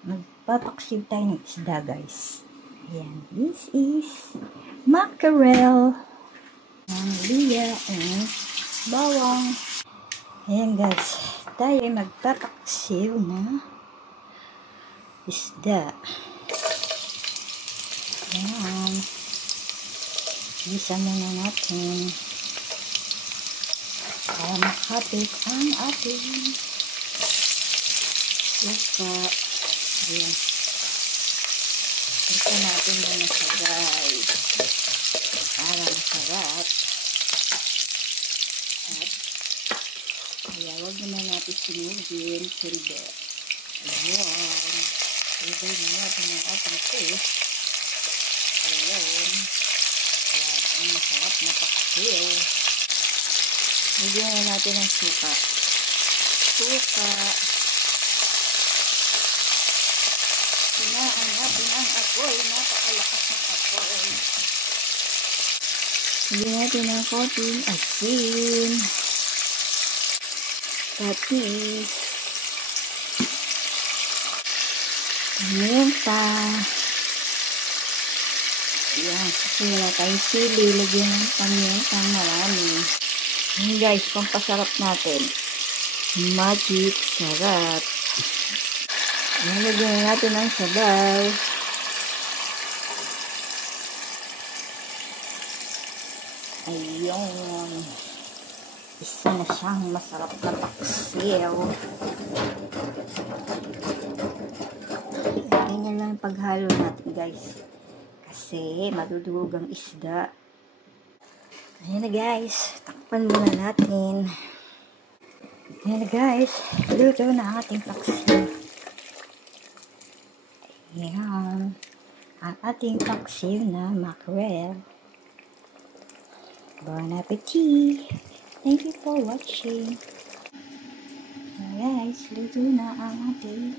Magpapaksiw tayo ng isda, guys. Ayan, this is mackerel. Ang liya and bawang. Ayan, guys. Tayo ay magpapaksiw na isda. Ayan. Bisa muna natin para makapit ang ating suka. Ayan. Ito natin muna sa guys. Para masarap. At kaya huwag naman natin sinugin. Silver. Ayan. Ilagay na natin ang ating fish. Ayan. Ayan. Ang masarap na paksiw. Lagyan na natin ang suka. Suka. Sinaan natin ang apoy. Napakalakas ng apoy. Lagyan natin ang konting asin. Patis. Paminta. Ayan. Kasi wala tayong sili. Lagyan ng paminta marami. Ayan guys, pampasarap natin. Magic sarap. Ayan, lagyan natin ang sabaw. Ayun. Isa na siyang masarap na paksiw. Ganyan lang yung paghalo natin guys. Kasi madudurog ang isda. Ayan na guys. Takpan muna natin. Ayan na guys. Luto na ang ating paksiw. Ayan. Ang ating paksiw na mackerel. Bon appetit! Thank you for watching. Guys, luto na ang ating